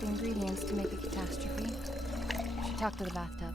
the ingredients to make a catastrophe. Should talk to the bathtub.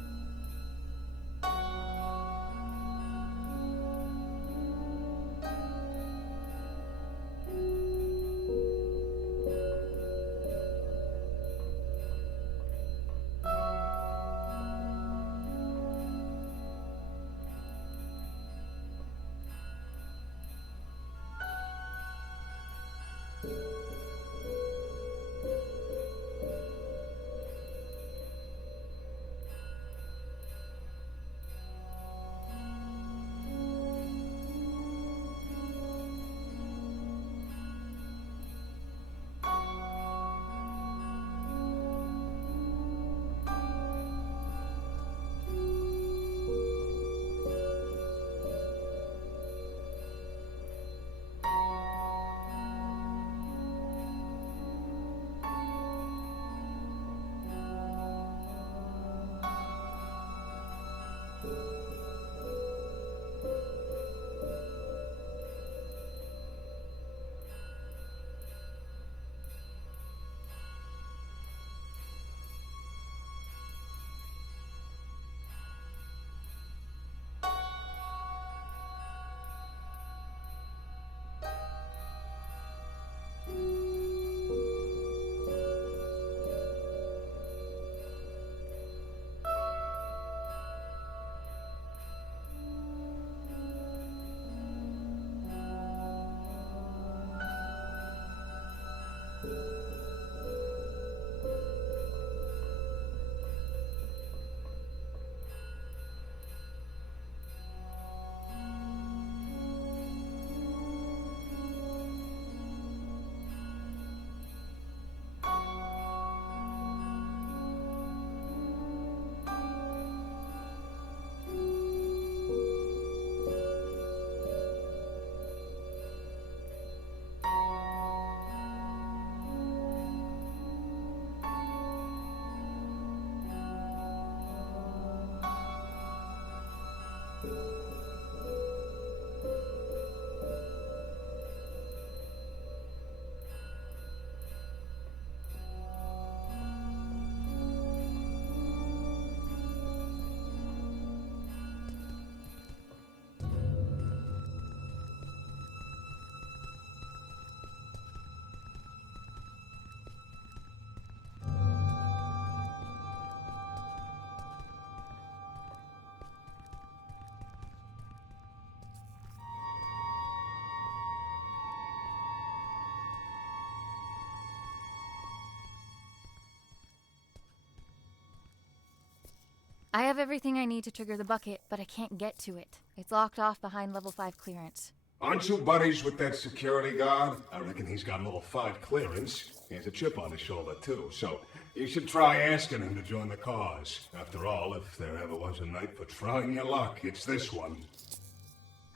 I have everything I need to trigger the bucket, but I can't get to it. It's locked off behind level 5 clearance. Aren't you buddies with that security guard? I reckon he's got level 5 clearance. He has a chip on his shoulder, too, so you should try asking him to join the cause. After all, if there ever was a night for trying your luck, it's this one.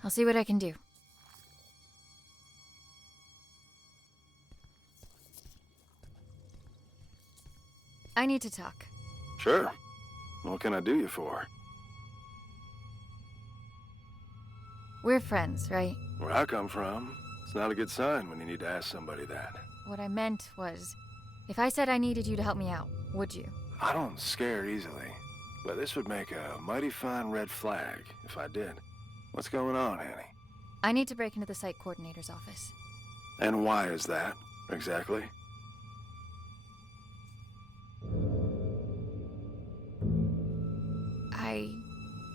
I'll see what I can do. I need to talk. Sure. What can I do you for? We're friends, right? Where I come from, it's not a good sign when you need to ask somebody that. What I meant was, if I said I needed you to help me out, would you? I don't scare easily, but this would make a mighty fine red flag if I did. What's going on, Annie? I need to break into the site coordinator's office. And why is that, exactly? I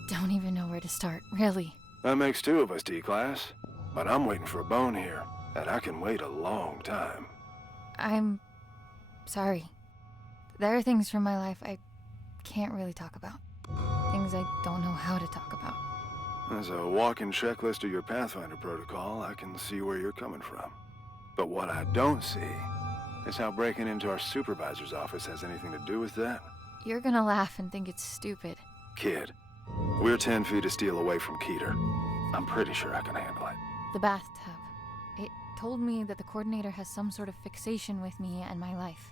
don't even know where to start, really. That makes two of us, D-Class. But I'm waiting for a bone here, and I can wait a long time. I'm sorry. There are things from my life I can't really talk about. Things I don't know how to talk about. As a walking checklist of your Pathfinder protocol, I can see where you're coming from. But what I don't see is how breaking into our supervisor's office has anything to do with that. You're gonna laugh and think it's stupid. Kid, we're 10 feet of steel away from Keter. I'm pretty sure I can handle it. The bathtub. It told me that the coordinator has some sort of fixation with me and my life.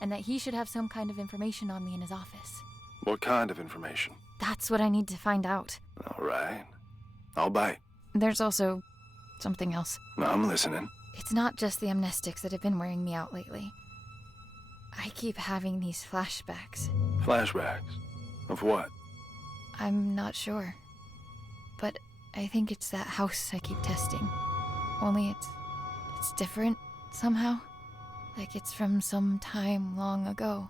And that he should have some kind of information on me in his office. What kind of information? That's what I need to find out. All right. I'll bite. There's also something else. I'm listening. It's not just the amnestics that have been wearing me out lately. I keep having these flashbacks. Flashbacks? Of what? I'm not sure. But I think it's that house I keep testing. Only it's different somehow. Like it's from some time long ago.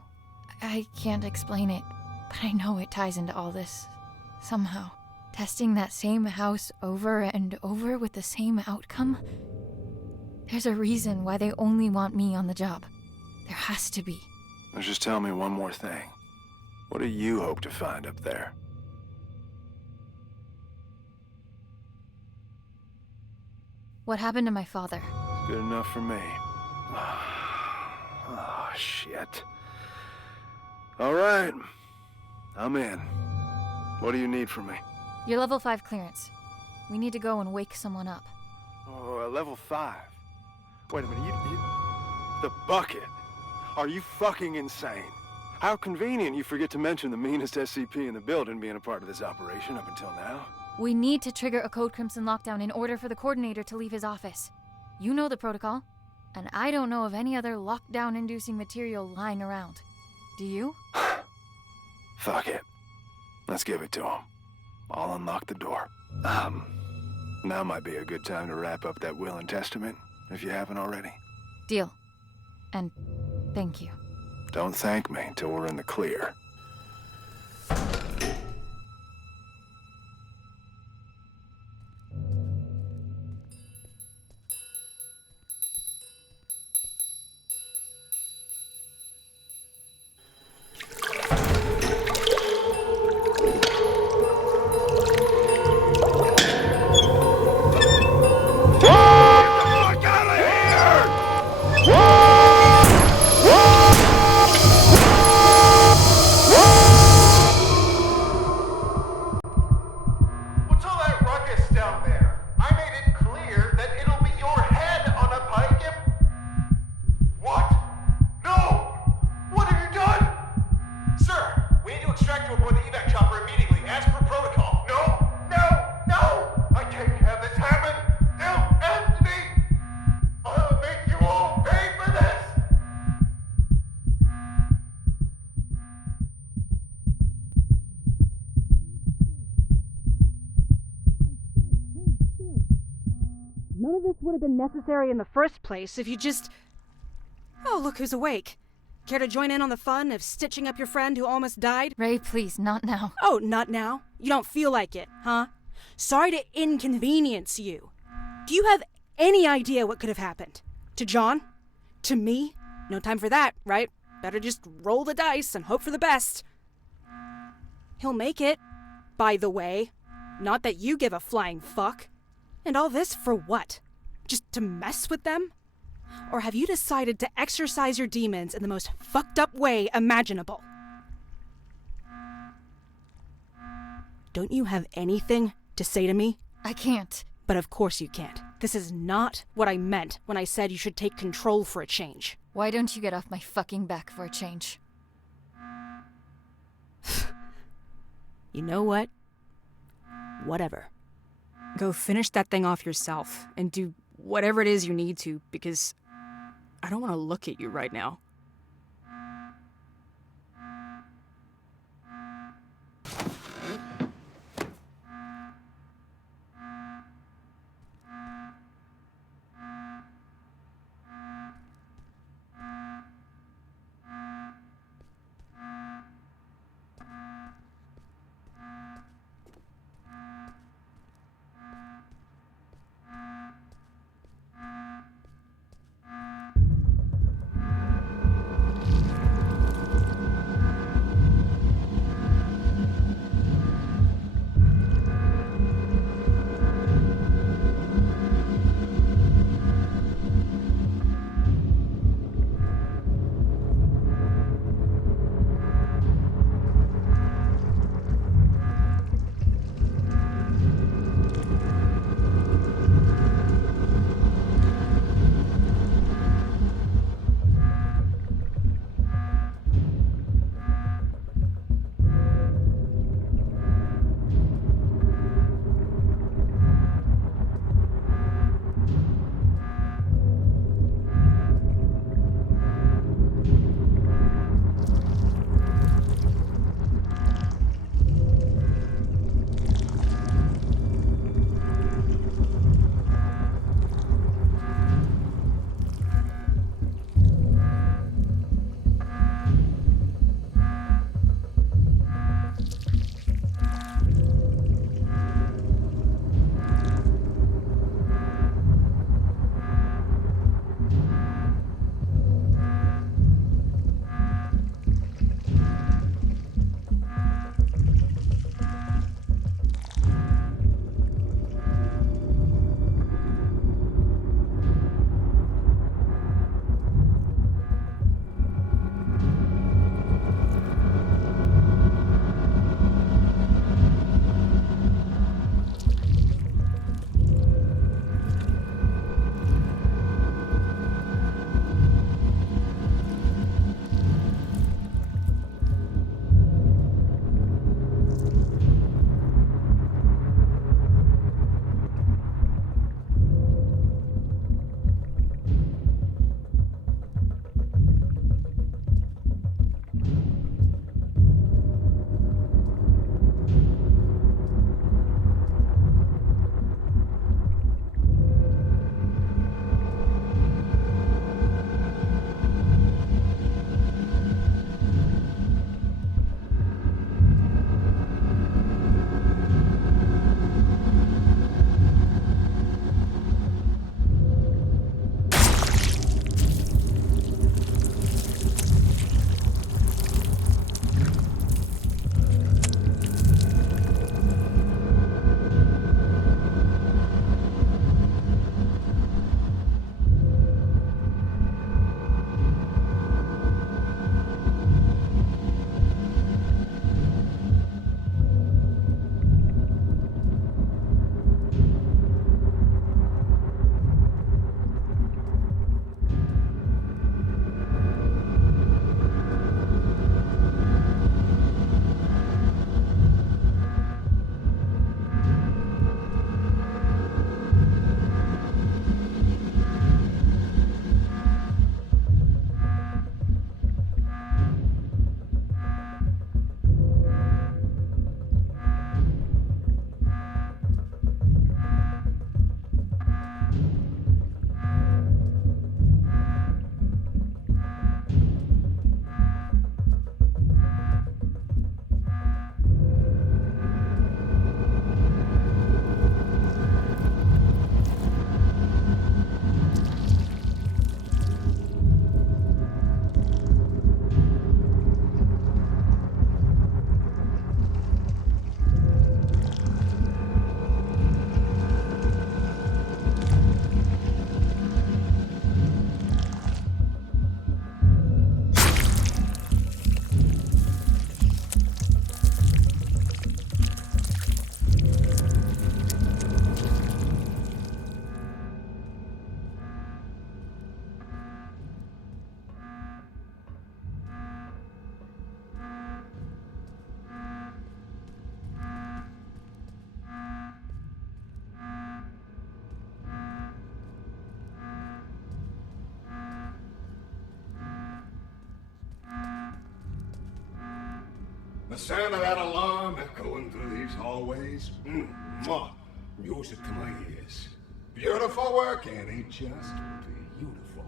I can't explain it, but I know it ties into all this somehow. Testing that same house over and over with the same outcome? There's a reason why they only want me on the job. There has to be. Now just tell me one more thing. What do you hope to find up there? What happened to my father? Good enough for me. Oh, shit. All right. I'm in. What do you need from me? Your level 5 clearance. We need to go and wake someone up. Oh, a level 5. Wait a minute, you... The bucket? Are you fucking insane? How convenient you forget to mention the meanest SCP in the building being a part of this operation up until now. We need to trigger a Code Crimson lockdown in order for the coordinator to leave his office. You know the protocol, and I don't know of any other lockdown-inducing material lying around. Do you? Fuck it. Let's give it to him. I'll unlock the door. Now might be a good time to wrap up that will and testament, if you haven't already. Deal. And thank you. Don't thank me till we're in the clear. None of this would have been necessary in the first place if you just... Oh, look who's awake. Care to join in on the fun of stitching up your friend who almost died? Ray, please, not now. Oh, not now? You don't feel like it, huh? Sorry to inconvenience you. Do you have any idea what could have happened? To John? To me? No time for that, right? Better just roll the dice and hope for the best. He'll make it, by the way. Not that you give a flying fuck. And all this for what? Just to mess with them? Or have you decided to exercise your demons in the most fucked up way imaginable? Don't you have anything to say to me? I can't. But of course you can't. This is not what I meant when I said you should take control for a change. Why don't you get off my fucking back for a change? You know what? Whatever. Go finish that thing off yourself and do whatever it is you need to, because I don't want to look at you right now. The sound of that alarm echoing through these hallways. Mwah. Music to my ears. Beautiful work, Annie. Just beautiful.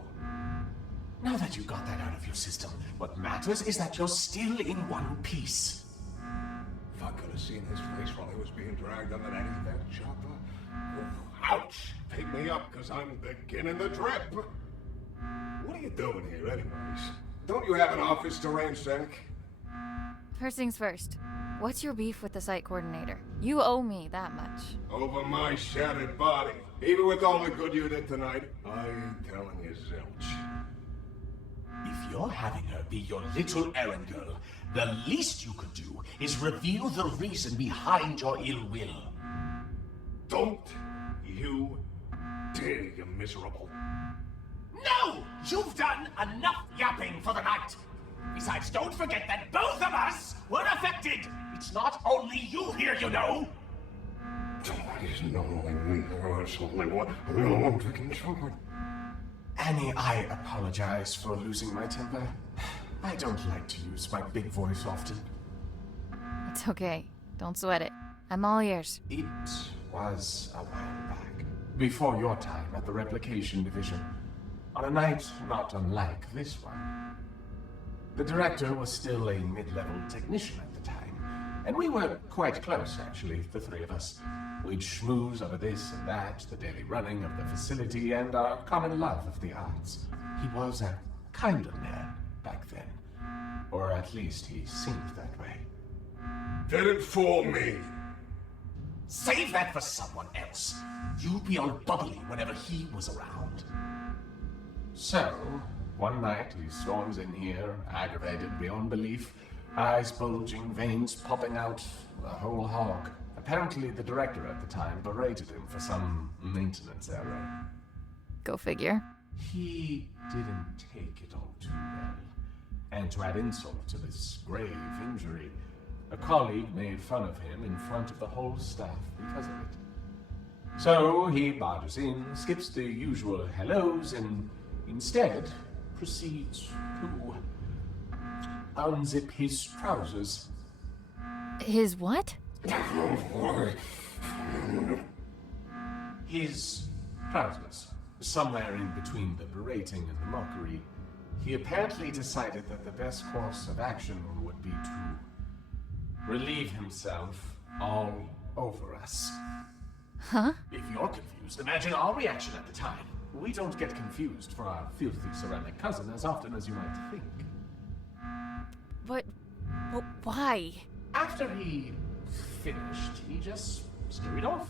Now that you got that out of your system, what matters is that you're still in one piece. If I could have seen his face while he was being dragged under that evac chopper. Oh, ouch! Pick me up, because I'm beginning the trip. What are you doing here, anyways? Don't you have an office to ransack? First things first. What's your beef with the site coordinator? You owe me that much. Over my shattered body. Even with all the good you did tonight, I ain't telling you zilch. If you're having her be your little errand girl, the least you could do is reveal the reason behind your ill will. Don't you dare, you miserable. No! You've done enough yapping for the night! Besides, don't forget that both of us were affected! It's not only you here, you know! It's not only me, it's only one freaking child. Annie, I apologize for losing my temper. I don't like to use my big voice often. It's okay. Don't sweat it. I'm all ears. It was a while back, before your time at the Replication Division, on a night not unlike this one. The director was still a mid-level technician at the time, and we were quite close, actually, the three of us. We'd schmooze over this and that, the daily running of the facility, and our common love of the arts. He was a kind of nerd back then, or at least he seemed that way. Didn't fool me. Save that for someone else. You'd be all bubbly whenever he was around. So, one night he storms in here, aggravated beyond belief, eyes bulging, veins popping out, the whole hog. Apparently the director at the time berated him for some maintenance error. Go figure. He didn't take it all too well. And to add insult to this grave injury, a colleague made fun of him in front of the whole staff because of it. So he barges in, skips the usual hellos, and instead proceeds to unzip his trousers. His what? His trousers. Somewhere in between the berating and the mockery, he apparently decided that the best course of action would be to relieve himself all over us. Huh? If you're confused, imagine our reaction at the time. We don't get confused for our filthy ceramic cousin as often as you might think. But why? After he finished, he just scurried off.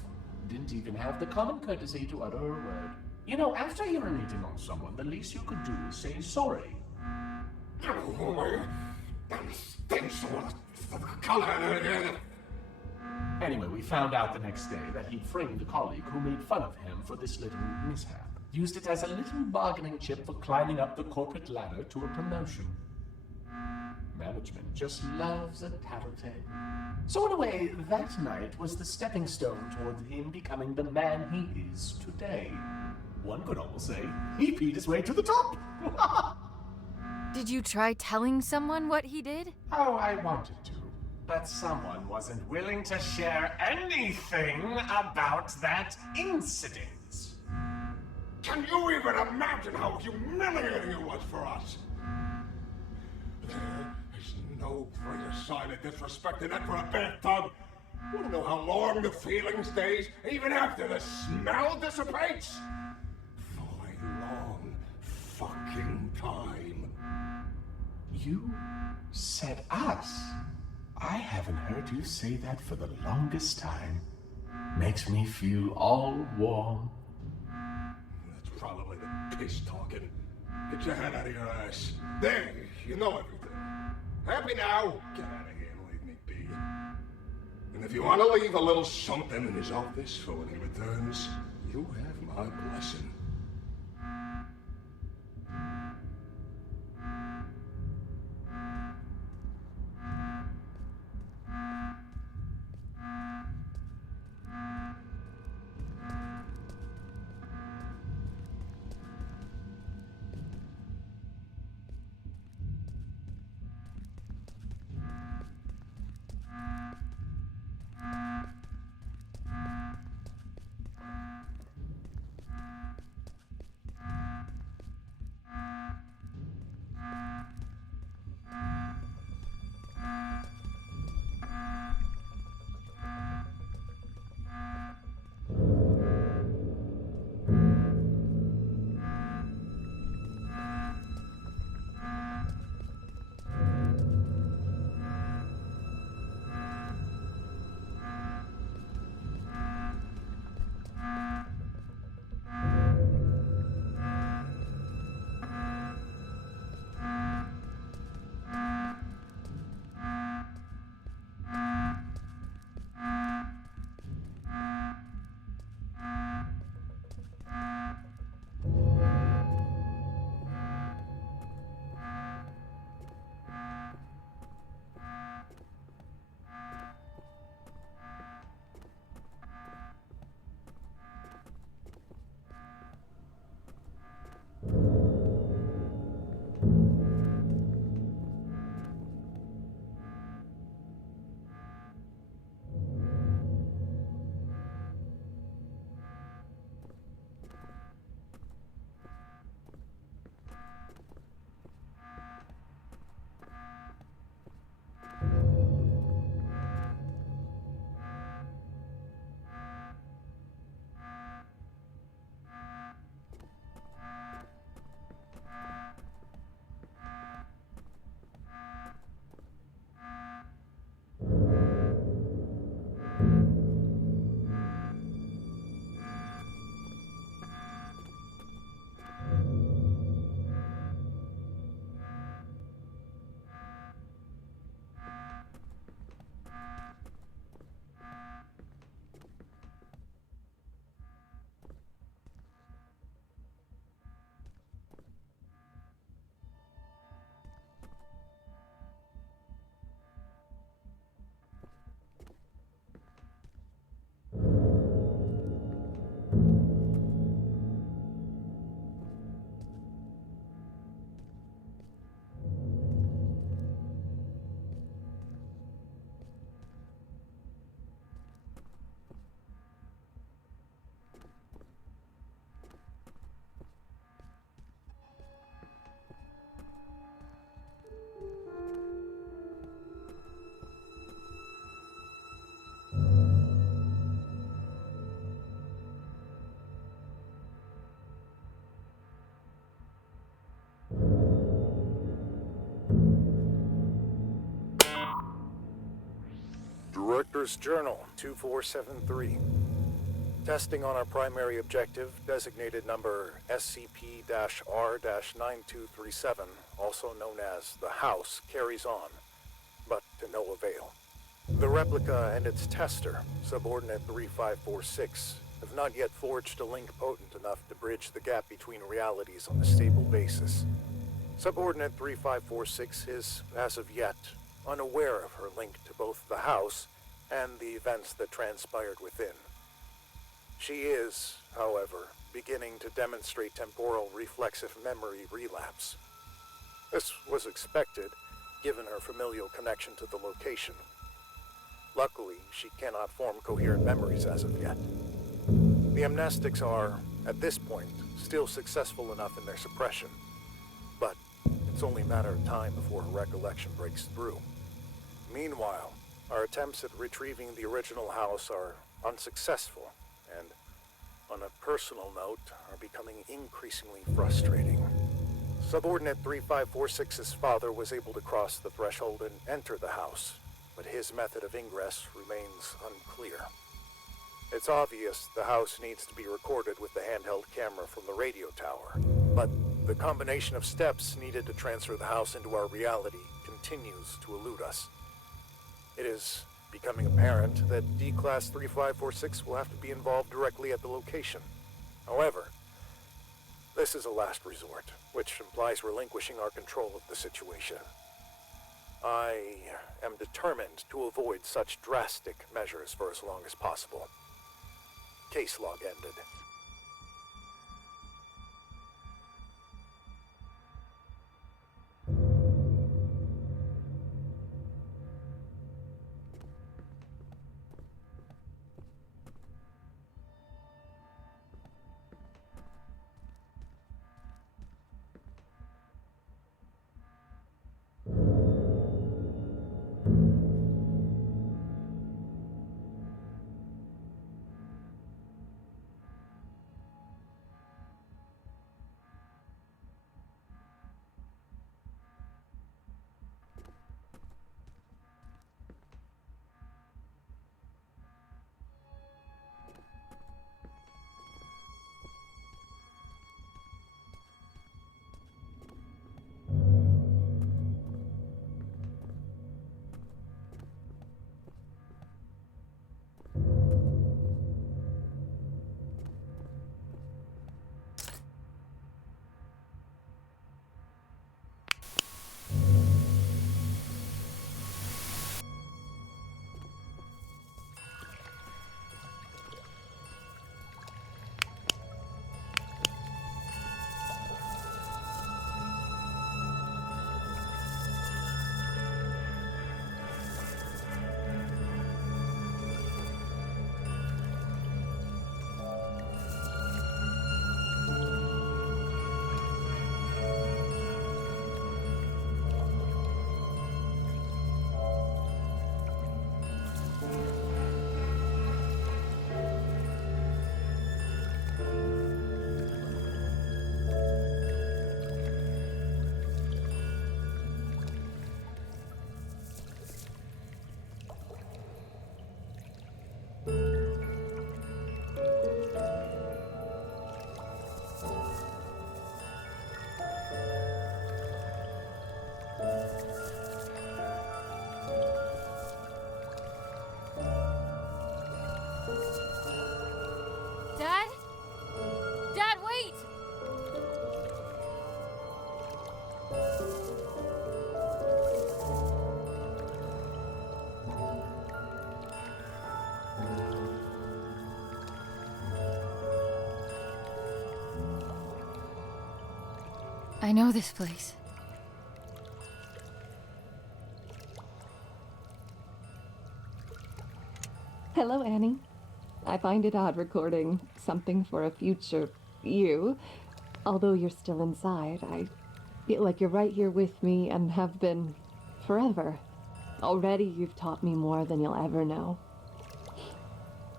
Didn't even have the common courtesy to utter a word. You know, after urinating on someone, the least you could do is say sorry. Anyway, we found out the next day that he'd framed a colleague who made fun of him for this little mishap. Used it as a little bargaining chip for climbing up the corporate ladder to a promotion. Management just loves a tattletale. So in a way, that night was the stepping stone toward him becoming the man he is today. One could almost say he peed his way to the top. Did you try telling someone what he did? Oh, I wanted to, but someone wasn't willing to share anything about that incident. Can you even imagine how humiliating it was for us? There is no greater sign of disrespect than that for a bathtub. Want to know how long the feeling stays, even after the smell dissipates? For a long fucking time. You said us. I haven't heard you say that for the longest time. Makes me feel all warm. That's probably the piss talking. Get your head out of your ass. There, you know everything. Happy now? Get out of here and leave me be. And if you want to leave a little something in his office for when he returns, you have my blessing. Director's Journal 2473. Testing on our primary objective, designated number SCP-R-9237, also known as the House, carries on, but to no avail. The replica and its tester, subordinate 3546, have not yet forged a link potent enough to bridge the gap between realities on a stable basis. Subordinate 3546 is, as of yet, unaware of her link to both the House and the events that transpired within. She is, however, beginning to demonstrate temporal reflexive memory relapse. This was expected, given her familial connection to the location. Luckily, she cannot form coherent memories as of yet. The amnestics are, at this point, still successful enough in their suppression, but it's only a matter of time before her recollection breaks through. Meanwhile, our attempts at retrieving the original House are unsuccessful, and, on a personal note, are becoming increasingly frustrating. Subordinate 3546's father was able to cross the threshold and enter the House, but his method of ingress remains unclear. It's obvious the House needs to be recorded with the handheld camera from the radio tower, but the combination of steps needed to transfer the House into our reality continues to elude us. It is becoming apparent that D-Class 3546 will have to be involved directly at the location. However, this is a last resort, which implies relinquishing our control of the situation. I am determined to avoid such drastic measures for as long as possible. Case log ended. Dad? Dad, wait! I know this place. Hello, Annie. I find it odd recording something for a future you. Although you're still inside, I feel like you're right here with me and have been forever. Already you've taught me more than you'll ever know.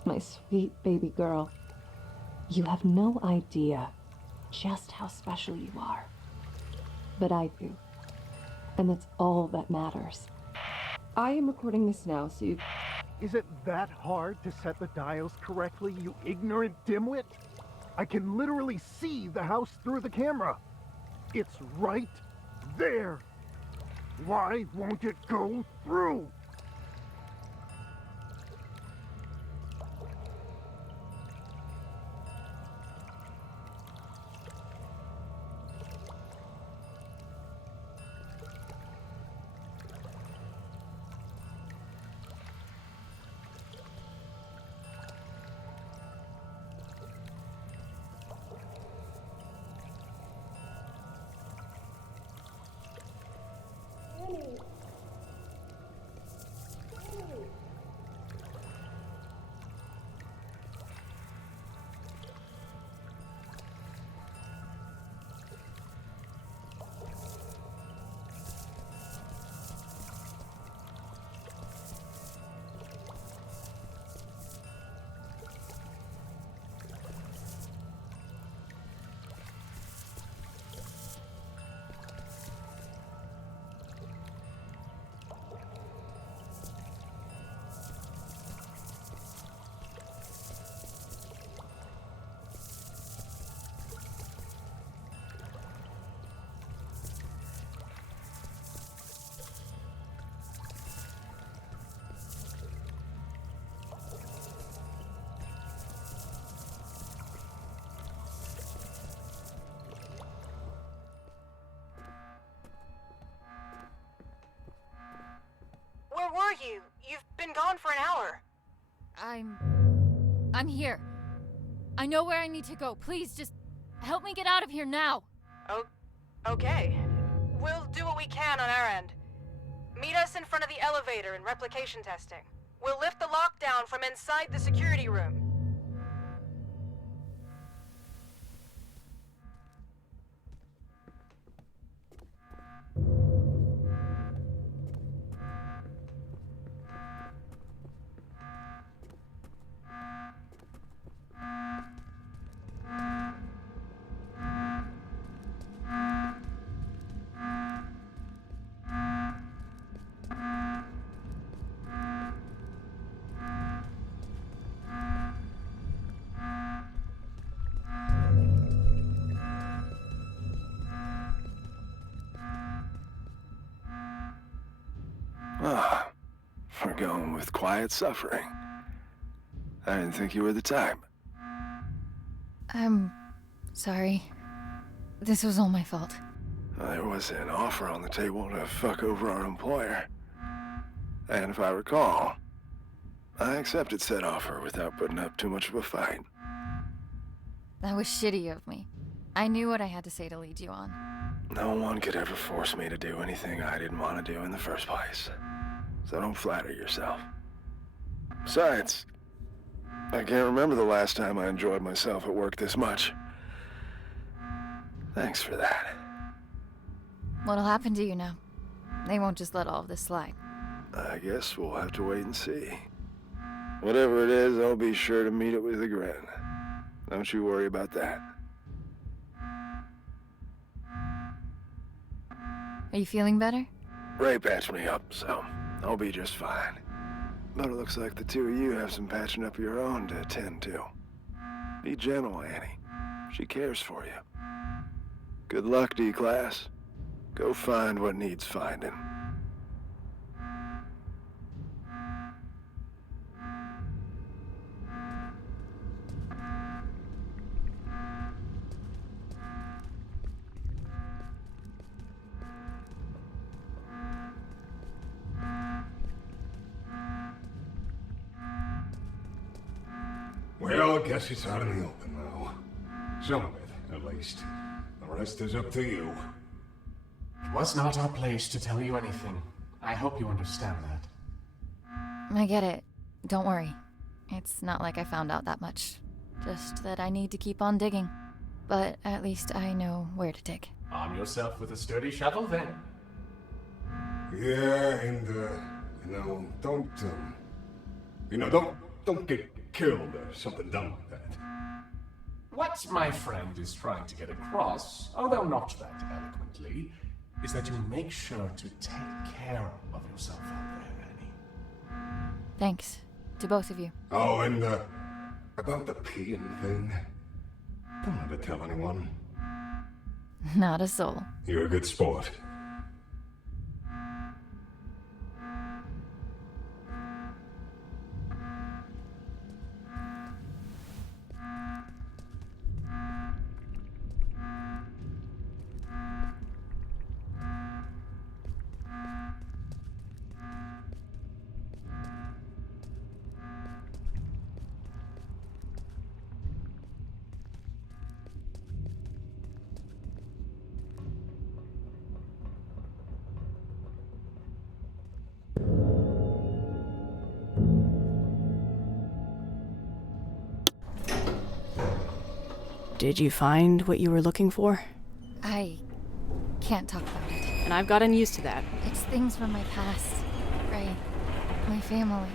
My sweet baby girl, you have no idea just how special you are. But I do. And that's all that matters. I am recording this now, so you... Is it that hard to set the dials correctly, you ignorant dimwit? I can literally see the house through the camera. It's right there. Why won't it go through? Where were you? You've been gone for an hour. I'm here. I know where I need to go. Please, just help me get out of here now. Oh, okay. We'll do what we can on our end. Meet us in front of the elevator in replication testing. We'll lift the lockdown from inside the security room. Ah, we're going with quiet suffering. I didn't think you were the type. I'm sorry. This was all my fault. There was an offer on the table to fuck over our employer. And if I recall, I accepted said offer without putting up too much of a fight. That was shitty of me. I knew what I had to say to lead you on. No one could ever force me to do anything I didn't want to do in the first place. So don't flatter yourself. Besides, I can't remember the last time I enjoyed myself at work this much. Thanks for that. What'll happen to you now? They won't just let all of this slide. I guess we'll have to wait and see. Whatever it is, I'll be sure to meet it with a grin. Don't you worry about that. Are you feeling better? Ray patched me up, so I'll be just fine. But it looks like the two of you have some patching up of your own to attend to. Be gentle, Annie. She cares for you. Good luck, D-Class. Go find what needs finding. Well, I guess it's out in the open now. Some of it, at least. The rest is up to you. It was not our place to tell you anything. I hope you understand that. I get it. Don't worry. It's not like I found out that much. Just that I need to keep on digging. But at least I know where to dig. Arm yourself with a sturdy shovel, then. Yeah, and, don't get killed or something dumb like that. What my friend is trying to get across, although not that eloquently, is that you make sure to take care of yourself out there, Thanks. To both of you. Oh, and, about the peeing thing. Don't ever tell anyone. Not a soul. You're a good sport. Did you find what you were looking for? I can't talk about it. And I've gotten used to that. It's things from my past, right? My family.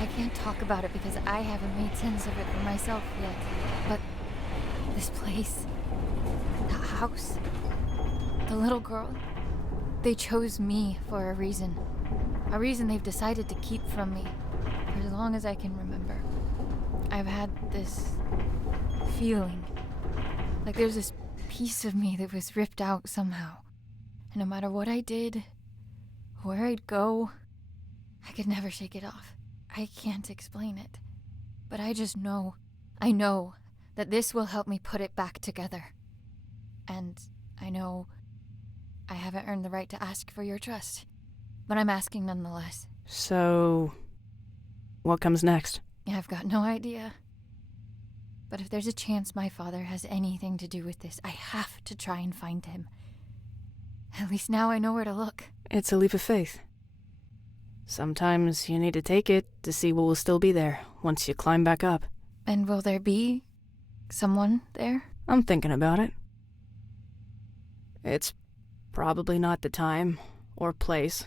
I can't talk about it because I haven't made sense of it for myself yet. But this place, the house, the little girl, they chose me for a reason. A reason they've decided to keep from me for as long as I can remember. I've had this feeling like there's this piece of me that was ripped out somehow. And no matter what I did, where I'd go, I could never shake it off. I can't explain it. But I just know, I know that this will help me put it back together. And I know I haven't earned the right to ask for your trust, but I'm asking nonetheless. So, what comes next? I've got no idea. But if there's a chance my father has anything to do with this, I have to try and find him. At least now I know where to look. It's a leap of faith. Sometimes you need to take it to see what will still be there once you climb back up. And will there be someone there? I'm thinking about it. It's probably not the time or place,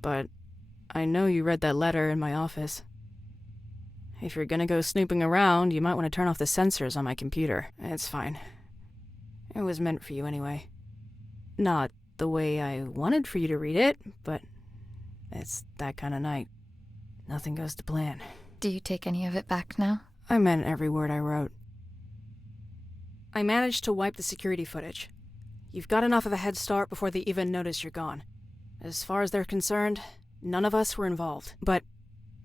but I know you read that letter in my office. If you're gonna go snooping around, you might want to turn off the sensors on my computer. It's fine. It was meant for you anyway. Not the way I wanted for you to read it, but it's that kind of night. Nothing goes to plan. Do you take any of it back now? I meant every word I wrote. I managed to wipe the security footage. You've got enough of a head start before they even notice you're gone. As far as they're concerned, none of us were involved. But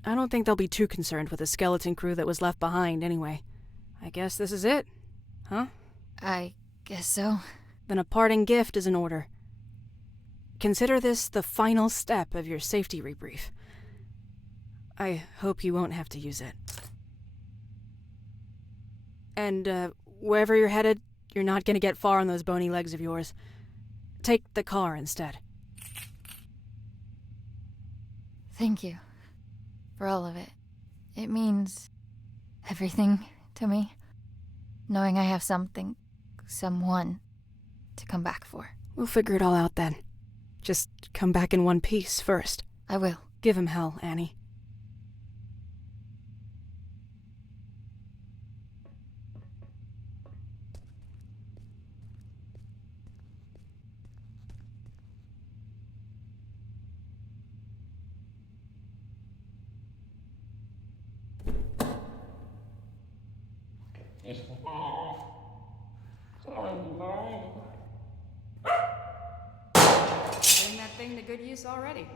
I don't think they'll be too concerned with the skeleton crew that was left behind anyway. I guess this is it, huh? I guess so. Then a parting gift is in order. Consider this the final step of your safety rebrief. I hope you won't have to use it. And, wherever you're headed, you're not gonna get far on those bony legs of yours. Take the car instead. Thank you. For all of it. It means everything to me. Knowing I have something, someone, to come back for. We'll figure it all out then. Just come back in one piece first. I will. Give him hell, Annie. Putting that thing to good use already.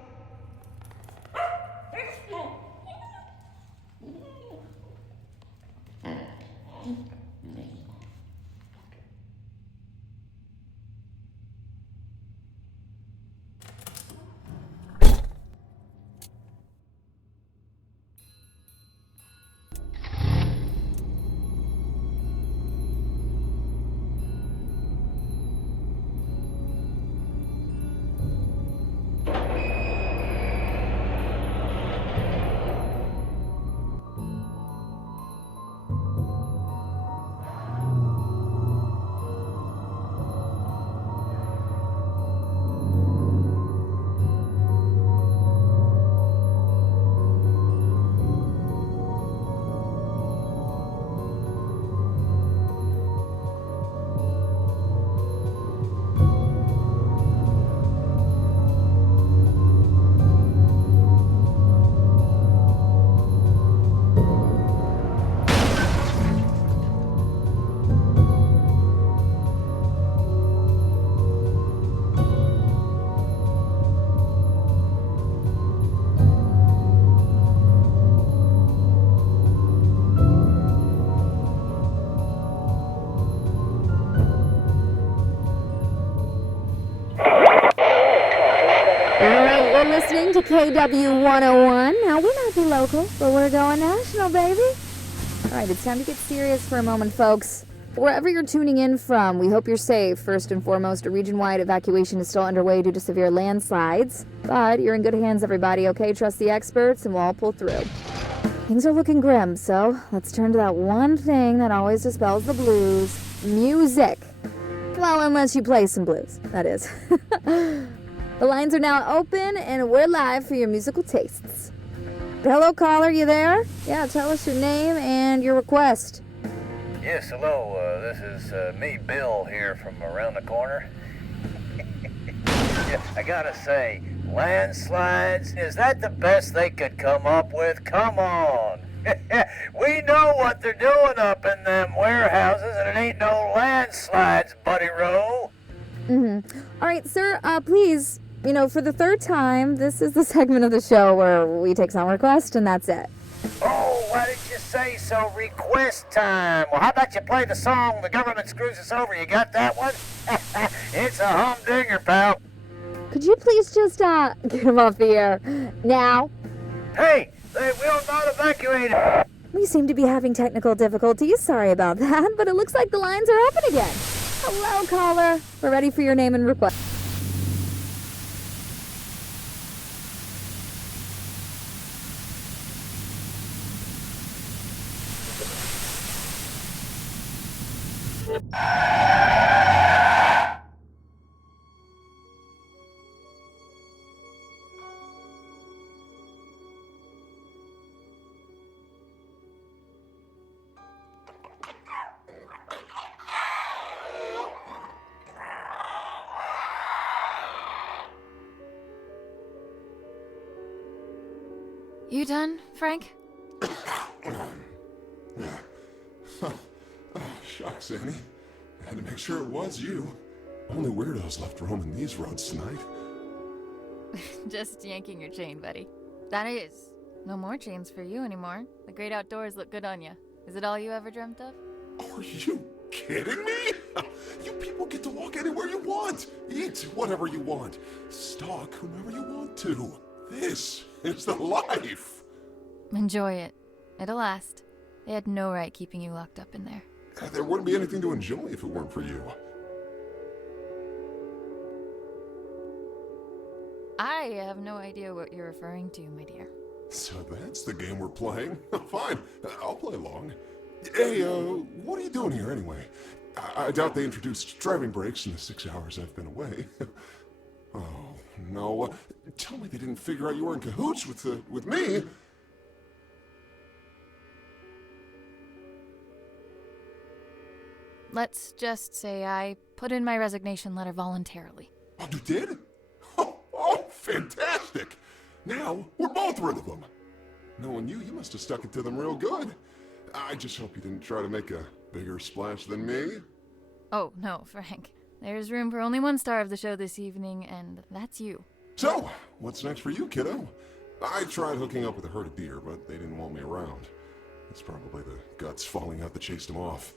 KW 101. Now, we might be local, but we're going national, baby. Alright, it's time to get serious for a moment, folks. Wherever you're tuning in from, we hope you're safe. First and foremost, a region-wide evacuation is still underway due to severe landslides. But you're in good hands, everybody, okay? Trust the experts, and we'll all pull through. Things are looking grim, so let's turn to that one thing that always dispels the blues. Music. Well, unless you play some blues, that is. The lines are now open, and we're live for your musical tastes. Hello, caller, you there? Yeah, tell us your name and your request. Yes, hello, this is me, Bill, here from around the corner. Yeah, I gotta say, landslides, is that the best they could come up with? Come on! We know what they're doing up in them warehouses, and it ain't no landslides, Buddy Rowe. Alright, sir, please, for the third time, this is the segment of the show where we take some requests, and that's it. Oh, why did you say so? Request time. Well, how about you play the song The Government Screws Us Over? You got that one? It's a humdinger, pal. Could you please just, get him off the air now? Hey, they will not evacuate. We seem to be having technical difficulties. Sorry about that, but it looks like the lines are open again. Hello, caller. We're ready for your name and request. You done, Frank? Shucks, Annie. I had to make sure it was you. Only weirdos left roaming these roads tonight. Just yanking your chain, buddy. That is. No more chains for you anymore. The great outdoors look good on you. Is it all you ever dreamt of? Are you kidding me? You people get to walk anywhere you want. Eat whatever you want. Stalk whomever you want to. This is the life. Enjoy it. It'll last. They had no right keeping you locked up in there. There wouldn't be anything to enjoy if it weren't for you. I have no idea what you're referring to, my dear. So that's the game we're playing? Fine, I'll play along. Hey, what are you doing here anyway? I doubt they introduced driving brakes in the 6 hours I've been away. Oh, no. Tell me they didn't figure out you were in cahoots with me. Let's just say I put in my resignation letter voluntarily. Oh, you did? Oh, fantastic! Now, we're both rid of them. Knowing you must have stuck it to them real good. I just hope you didn't try to make a bigger splash than me. Oh, no, Frank. There's room for only one star of the show this evening, and that's you. So, what's next for you, kiddo? I tried hooking up with a herd of deer, but they didn't want me around. It's probably the guts falling out that chased them off.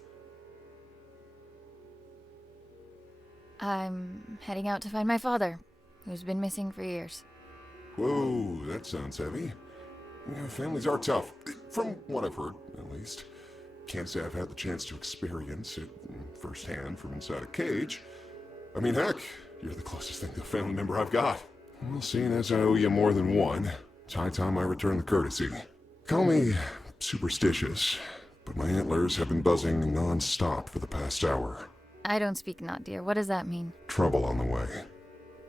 I'm heading out to find my father, who's been missing for years. Whoa, that sounds heavy. Yeah, families are tough, from what I've heard, at least. Can't say I've had the chance to experience it firsthand from inside a cage. I mean, heck, you're the closest thing to a family member I've got. Well, seeing as I owe you more than one, it's high time I return the courtesy. Call me superstitious, but my antlers have been buzzing non-stop for the past hour. I don't speak not, dear. What does that mean? Trouble on the way.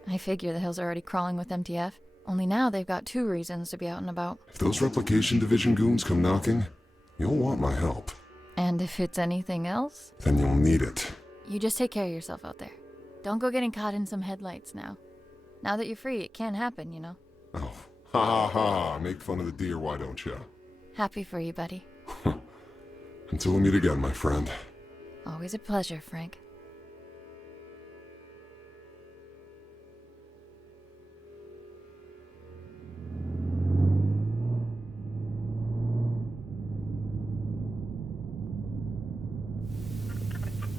I figure the hills are already crawling with MTF. Only now they've got 2 reasons to be out and about. If those replication division goons come knocking, you'll want my help. And if it's anything else? Then you'll need it. You just take care of yourself out there. Don't go getting caught in some headlights now. Now that you're free, it can happen, you know. Oh, ha ha ha. Make fun of the deer, why don't you? Happy for you, buddy. Until we meet again, my friend. Always a pleasure, Frank.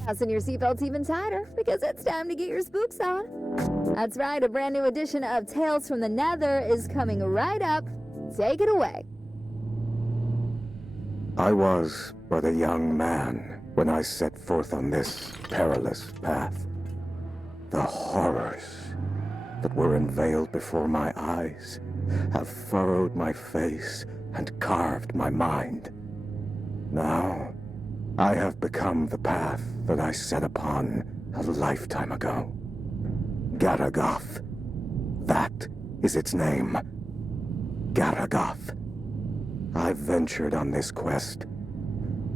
Fasten your seatbelts even tighter, because it's time to get your spooks on. That's right, a brand new edition of Tales from the Nether is coming right up. Take it away. I was but a young man when I set forth on this perilous path. The horrors that were unveiled before my eyes have furrowed my face and carved my mind. Now, I have become the path that I set upon a lifetime ago. Garagoth. That is its name. Garagoth. I ventured on this quest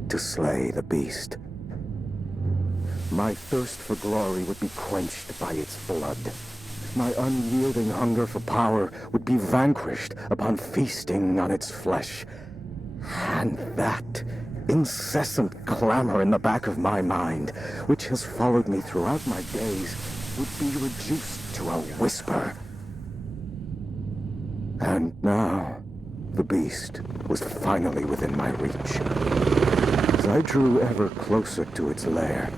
to slay the beast. My thirst for glory would be quenched by its blood. My unyielding hunger for power would be vanquished upon feasting on its flesh. And that incessant clamor in the back of my mind, which has followed me throughout my days, would be reduced to a whisper. And now, the beast was finally within my reach. As I drew ever closer to its lair,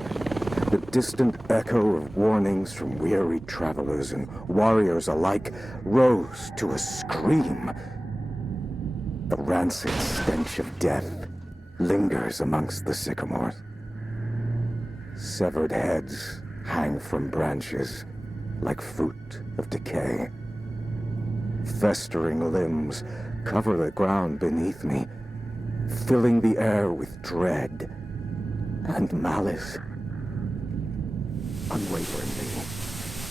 the distant echo of warnings from weary travelers and warriors alike rose to a scream. The rancid stench of death lingers amongst the sycamores. Severed heads hang from branches like fruit of decay. Festering limbs cover the ground beneath me, filling the air with dread and malice. Unwaveringly,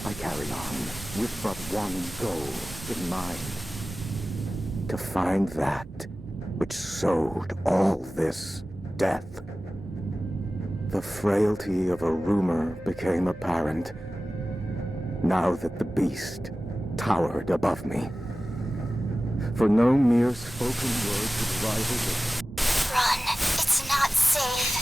I carry on with but one goal in mind: to find that which sowed all this death. The frailty of a rumor became apparent now that the beast towered above me. For no mere spoken word could rival the... Run. It's not safe.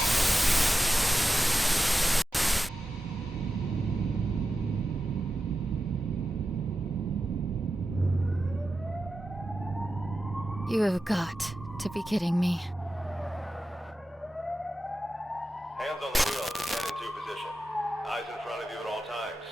You have got to be kidding me. Hands on the wheel as you head into position. Eyes in front of you at all times.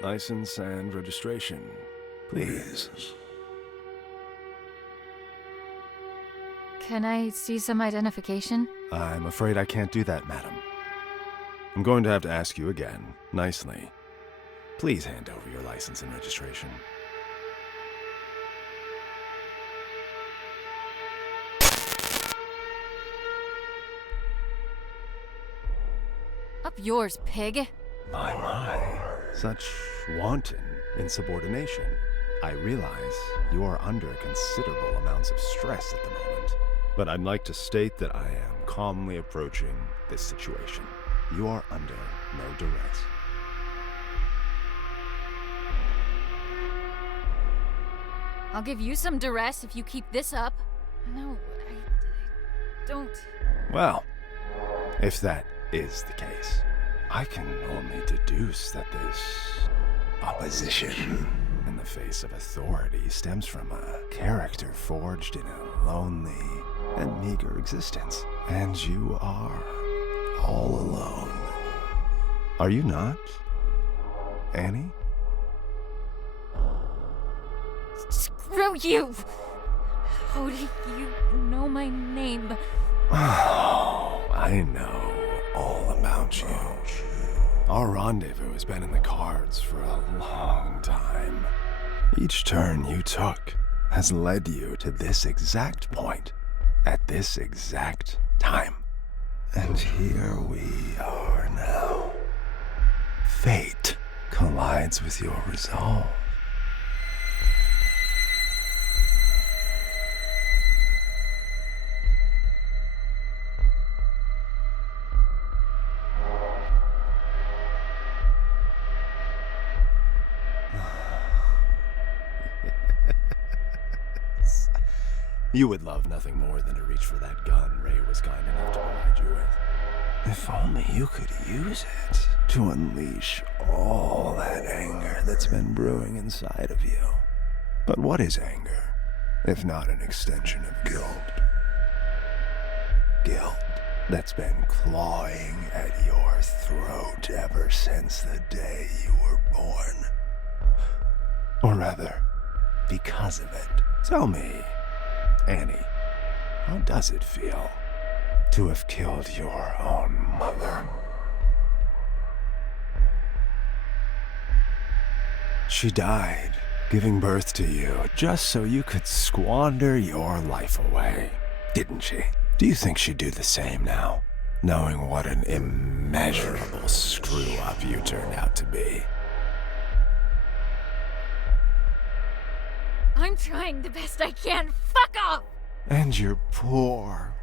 License and registration, please. Can I see some identification? I'm afraid I can't do that, madam. I'm going to have to ask you again, nicely. Please hand over your license and registration. Up yours, pig. My. Such wanton insubordination. I realize you are under considerable amounts of stress at the moment, but I'd like to state that I am calmly approaching this situation. You are under no duress. I'll give you some duress if you keep this up. No, I don't... Well, if that is the case, I can only deduce that this opposition in the face of authority stems from a character forged in a lonely and meager existence. And you are all alone. Are you not, Annie? Screw you! How do you know my name? Oh, I know all about you. Our rendezvous has been in the cards for a long time. Each turn you took has led you to this exact point, at this exact time. And here we are now. Fate collides with your resolve. You would love nothing more than to reach for that gun Ray was kind enough to provide you with. If only you could use it to unleash all that anger that's been brewing inside of you. But what is anger, if not an extension of guilt? Guilt that's been clawing at your throat ever since the day you were born. Or rather, because of it. Tell me, Annie, how does it feel to have killed your own mother? She died, giving birth to you just so you could squander your life away, didn't she? Do you think she'd do the same now, knowing what an immeasurable screw-up you turned out to be? I'm trying the best I can. Fuck off! And your poor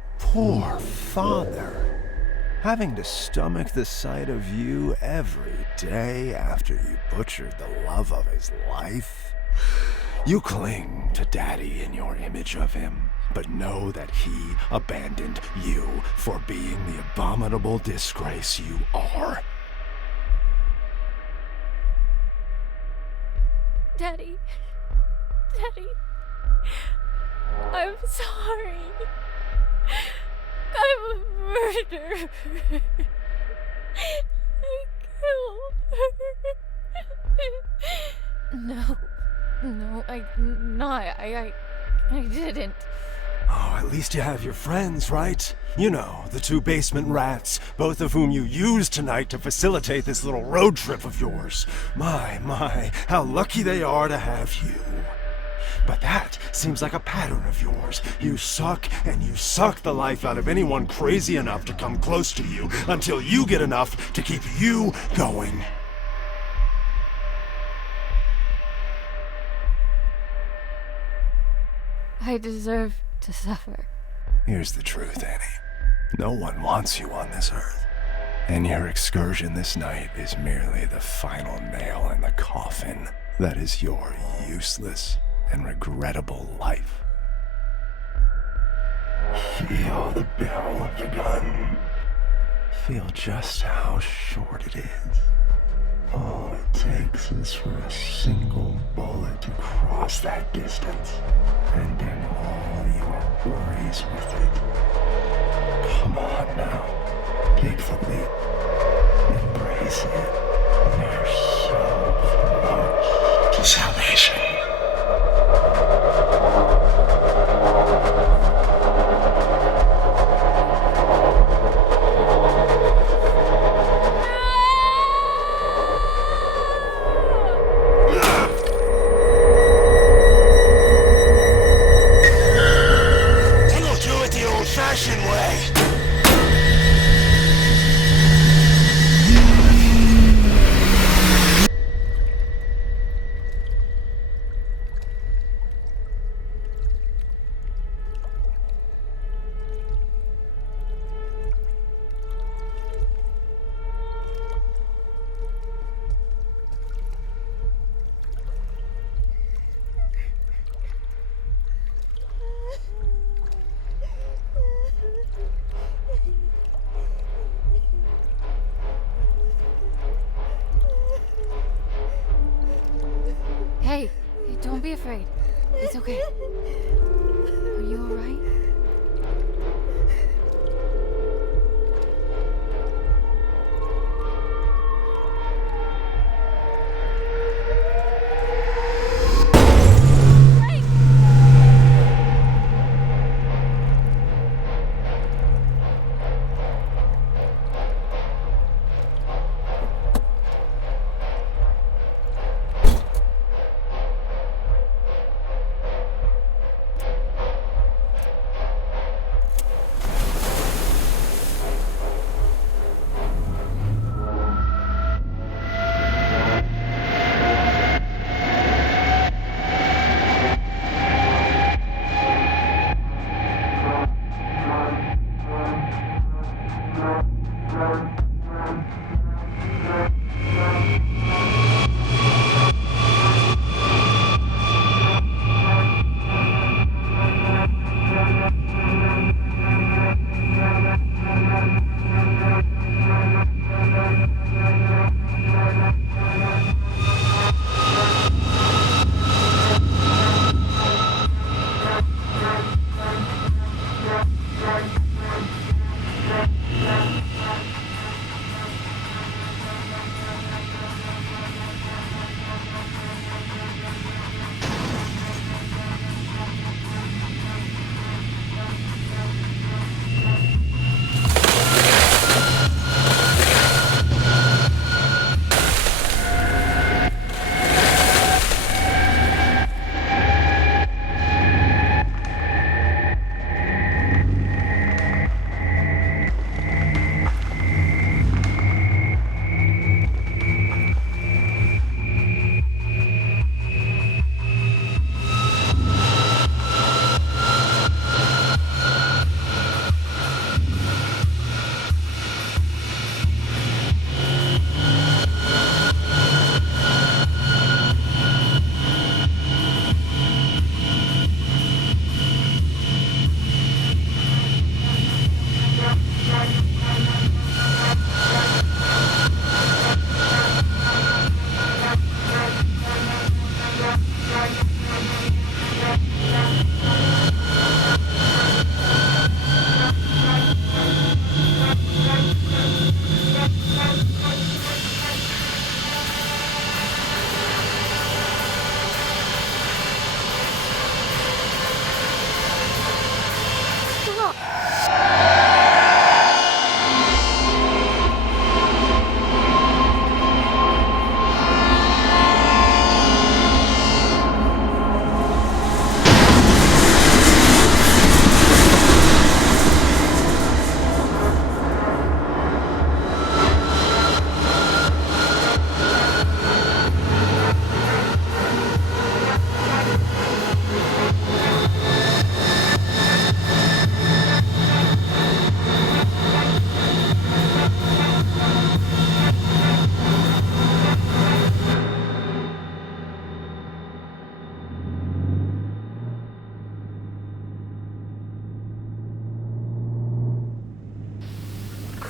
father, having to stomach the sight of you every day after you butchered the love of his life. You cling to Daddy in your image of him, but know that he abandoned you for being the abominable disgrace you are. Daddy, I'm sorry. I'm a murderer. I killed her. No, I didn't. Oh, at least you have your friends, right? You know, the two basement rats, both of whom you used tonight to facilitate this little road trip of yours. My, how lucky they are to have you. But that seems like a pattern of yours. You suck, and you suck the life out of anyone crazy enough to come close to you until you get enough to keep you going. I deserve to suffer. Here's the truth, Annie. No one wants you on this earth. And your excursion this night is merely the final nail in the coffin that is your useless and regrettable life. Feel the barrel of the gun. Feel just how short it is. All it takes is for a single bullet to cross that distance, and end all your worries with it. Come on now, take the leap. Embrace it. There's so close to salvation. Hey, don't be afraid. It's okay. Are you alright?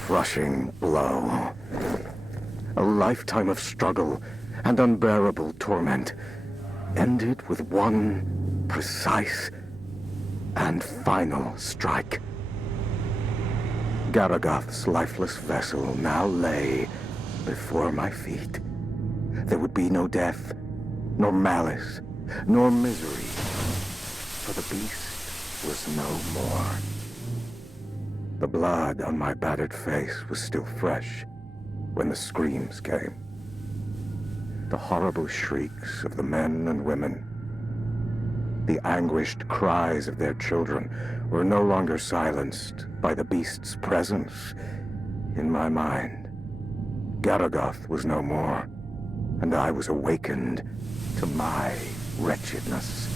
crushing blow. A lifetime of struggle and unbearable torment ended with one precise and final strike. Garagath's lifeless vessel now lay before my feet. There would be no death, nor malice, nor misery, for the beast was no more. The blood on my battered face was still fresh when the screams came. The horrible shrieks of the men and women, the anguished cries of their children were no longer silenced by the beast's presence in my mind. Garagath was no more, and I was awakened to my wretchedness.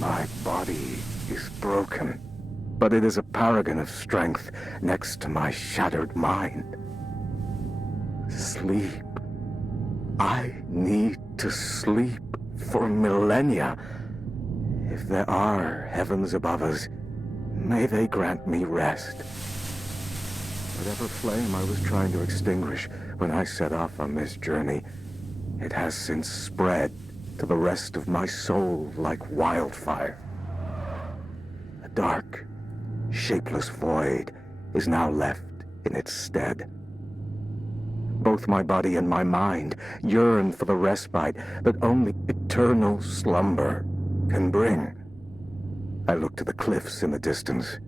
My body is broken, but it is a paragon of strength next to my shattered mind. Sleep. I need to sleep for millennia. If there are heavens above us, may they grant me rest. Whatever flame I was trying to extinguish when I set off on this journey, it has since spread to the rest of my soul like wildfire. A dark, shapeless void is now left in its stead. Both my body and my mind yearn for the respite that only eternal slumber can bring. I look to the cliffs in the distance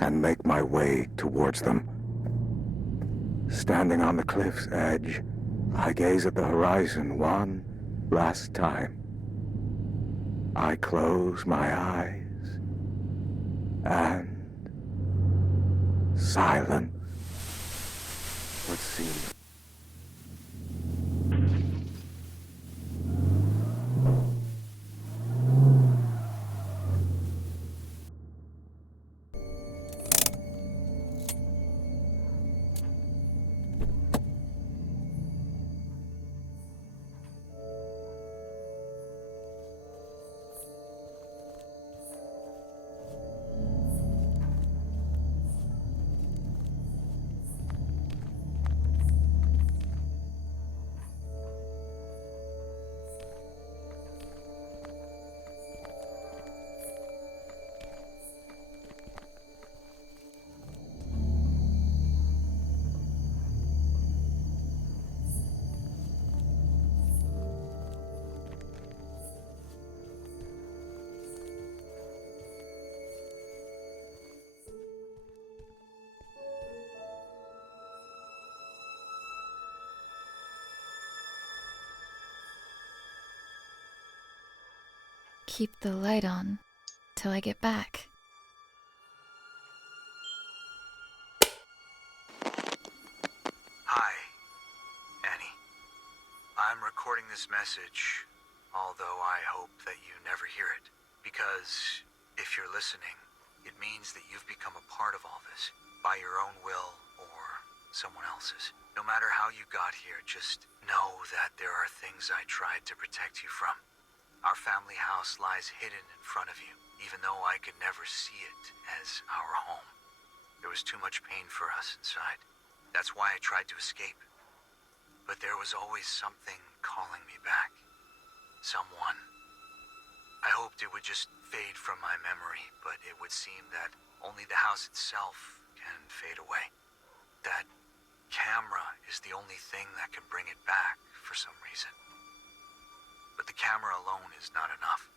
and make my way towards them. Standing on the cliff's edge, I gaze at the horizon one last time. I close my eyes, and silence. What seems keep the light on till I get back. Hi, Annie. I'm recording this message, although I hope that you never hear it. Because if you're listening, it means that you've become a part of all this, by your own will or someone else's. No matter how you got here, just know that there are things I tried to protect you from. Our family house lies hidden in front of you, even though I could never see it as our home. There was too much pain for us inside. That's why I tried to escape. But there was always something calling me back. Someone. I hoped it would just fade from my memory, but it would seem that only the house itself can fade away. That camera is the only thing that can bring it back for some reason. But the camera alone is not enough.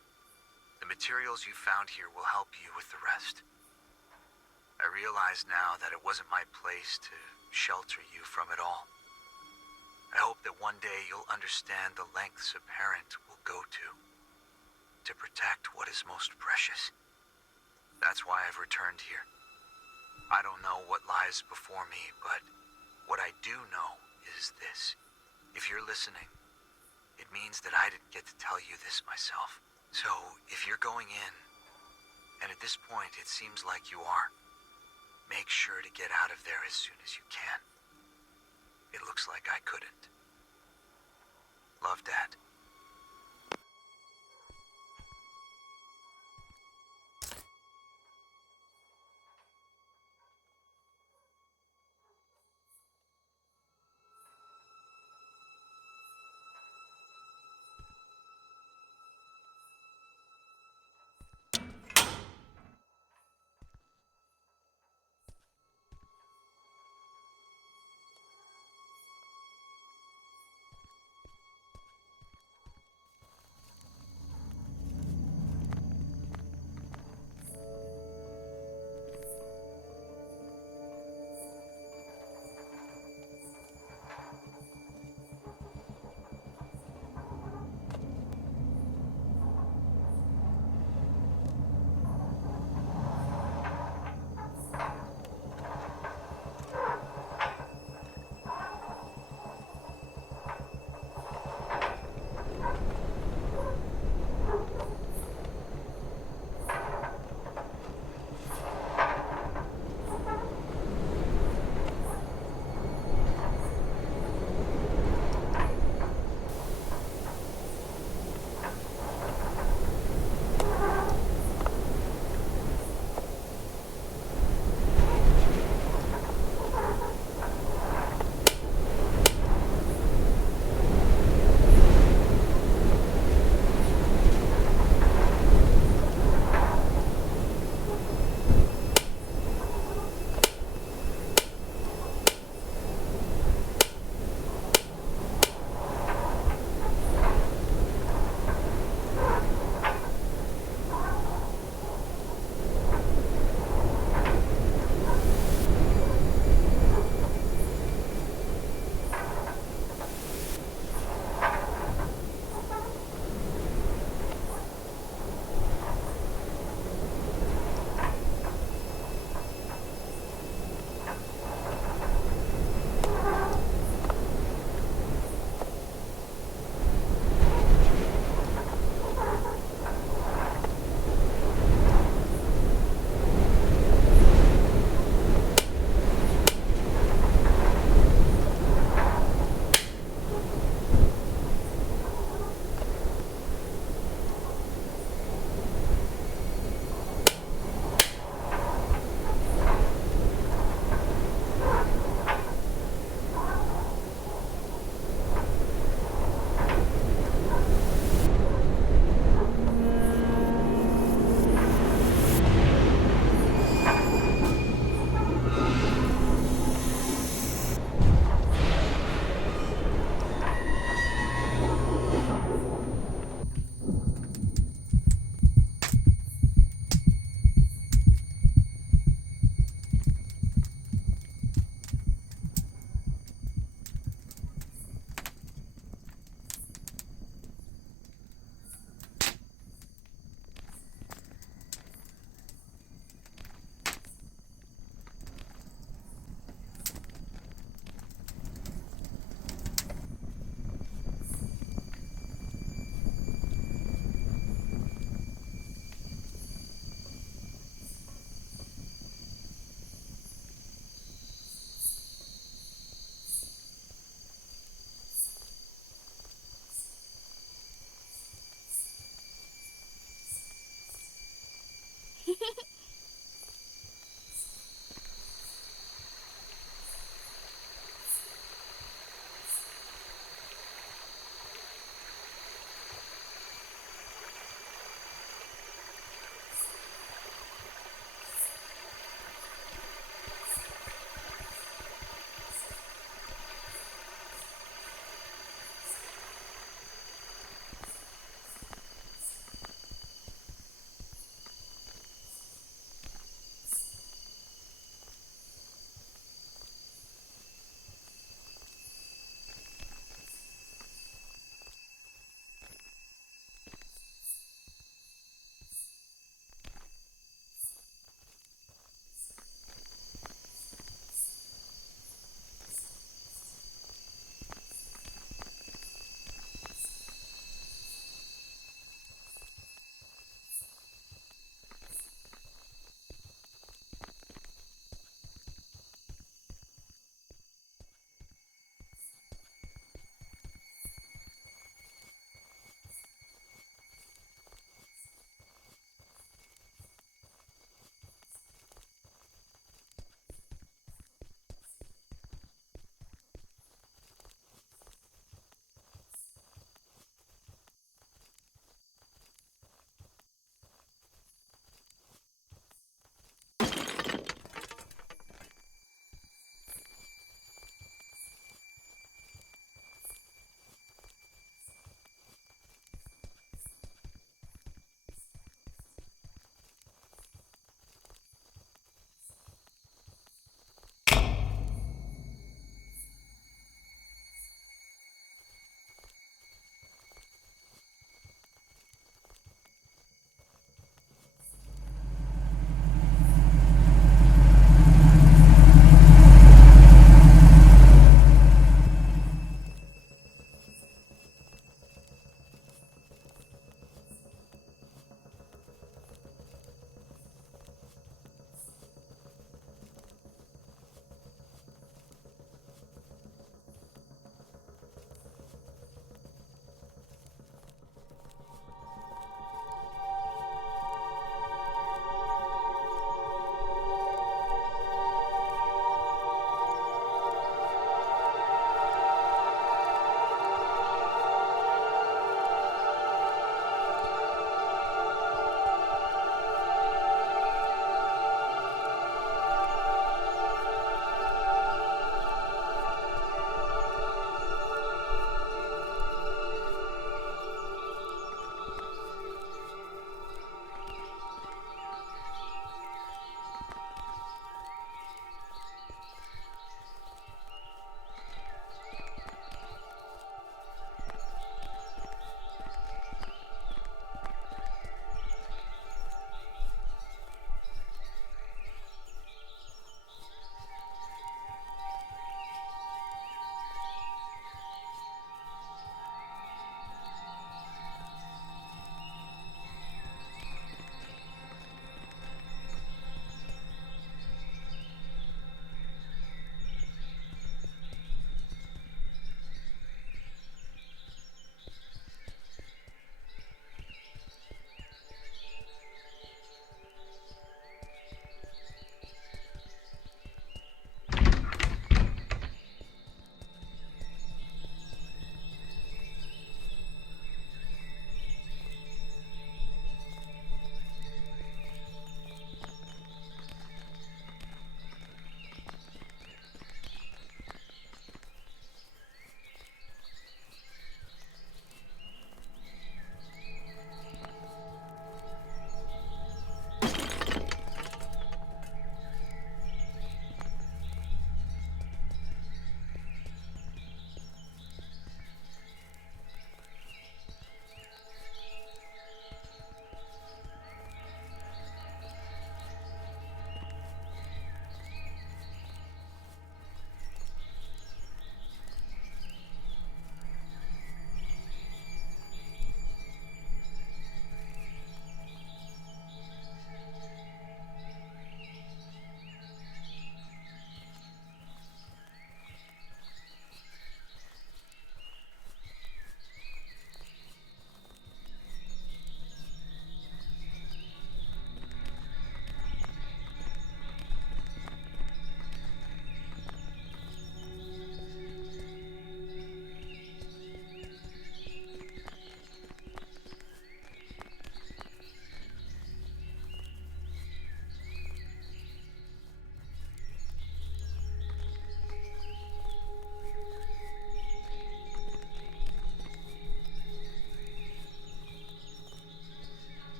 The materials you found here will help you with the rest. I realize now that it wasn't my place to shelter you from it all. I hope that one day you'll understand the lengths a parent will go to protect what is most precious. That's why I've returned here. I don't know what lies before me, but what I do know is this. If you're listening, it means that I didn't get to tell you this myself. So, if you're going in, and at this point it seems like you are, make sure to get out of there as soon as you can. It looks like I couldn't. Love, Dad.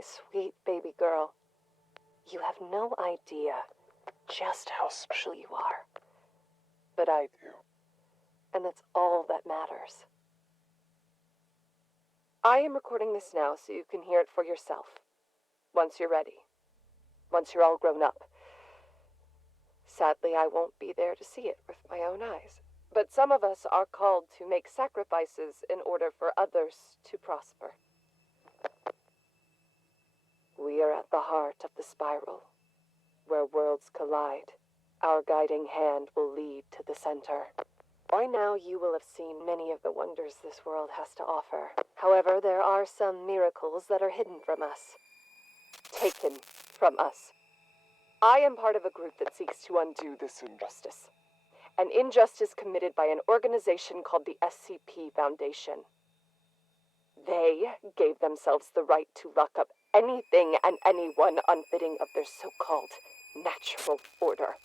my sweet baby girl. You have no idea just how special you are. But I do. And that's all that matters. I am recording this now so you can hear it for yourself. Once you're ready. Once you're all grown up. Sadly, I won't be there to see it with my own eyes. But some of us are called to make sacrifices in order for others to prosper. We are at the heart of the spiral, where worlds collide. Our guiding hand will lead to the center. By now, you will have seen many of the wonders this world has to offer. However, there are some miracles that are hidden from us. Taken from us. I am part of a group that seeks to undo this injustice. An injustice committed by an organization called the SCP Foundation. They gave themselves the right to lock up anything and anyone unfitting of their so-called natural order.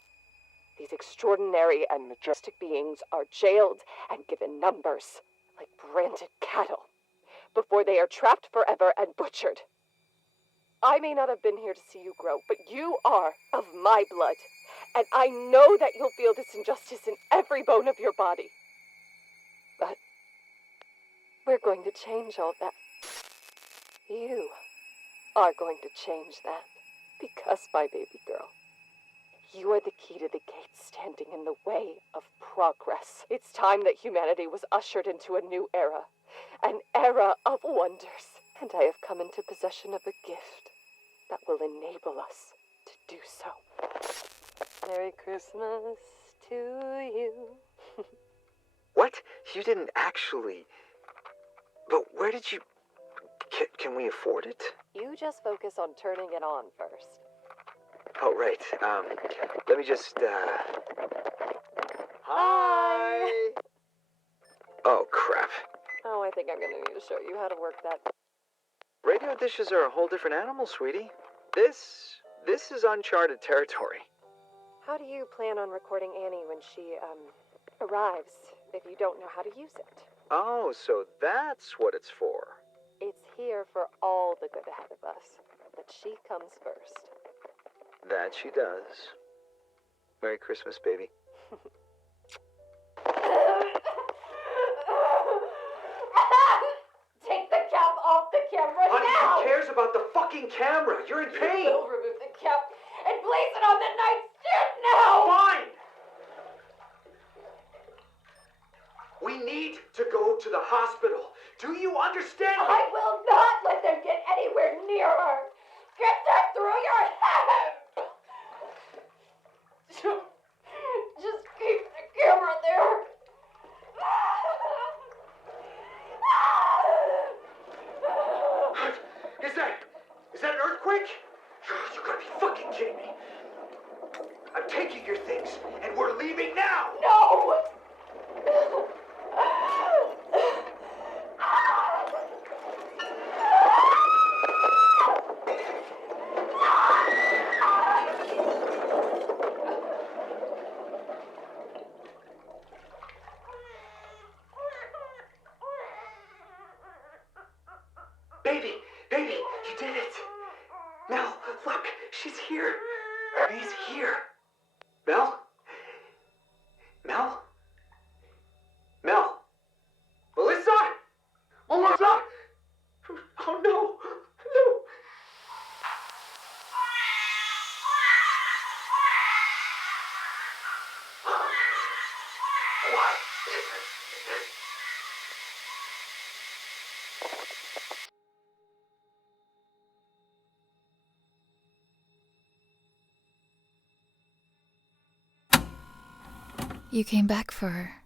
These extraordinary and majestic beings are jailed and given numbers, like branded cattle, before they are trapped forever and butchered. I may not have been here to see you grow, but you are of my blood, and I know that you'll feel this injustice in every bone of your body. But we're going to change all that. You are going to change that, because, my baby girl, you are the key to the gates standing in the way of progress. It's time that humanity was ushered into a new era, an era of wonders. And I have come into possession of a gift that will enable us to do so. Merry Christmas to you. What? You didn't actually... But where did you... Can we afford it? You just focus on turning it on first. Oh, right. Let me just, Hi! Oh, crap. Oh, I think I'm gonna need to show you how to work that. Radio dishes are a whole different animal, sweetie. This is uncharted territory. How do you plan on recording Annie when she, arrives, if you don't know how to use it? Oh, so that's what it's for. It's here for all the good ahead of us, but she comes first. That she does. Merry Christmas, baby. Take the cap off the camera Honey, now! who cares about the fucking camera? You're in pain! We'll remove the cap and place it on the nightstand now! Fine! We need to go to the hospital. Do you understand me? I will not let them get anywhere near her! Get that through your head! Just keep the camera there! Is that an earthquake? You gotta be fucking kidding me. I'm taking your things, and we're leaving now! No! Baby, you did it! Mel, look, she's here. He's here. Mel? Melissa? Melissa! Oh no! What? You came back for her.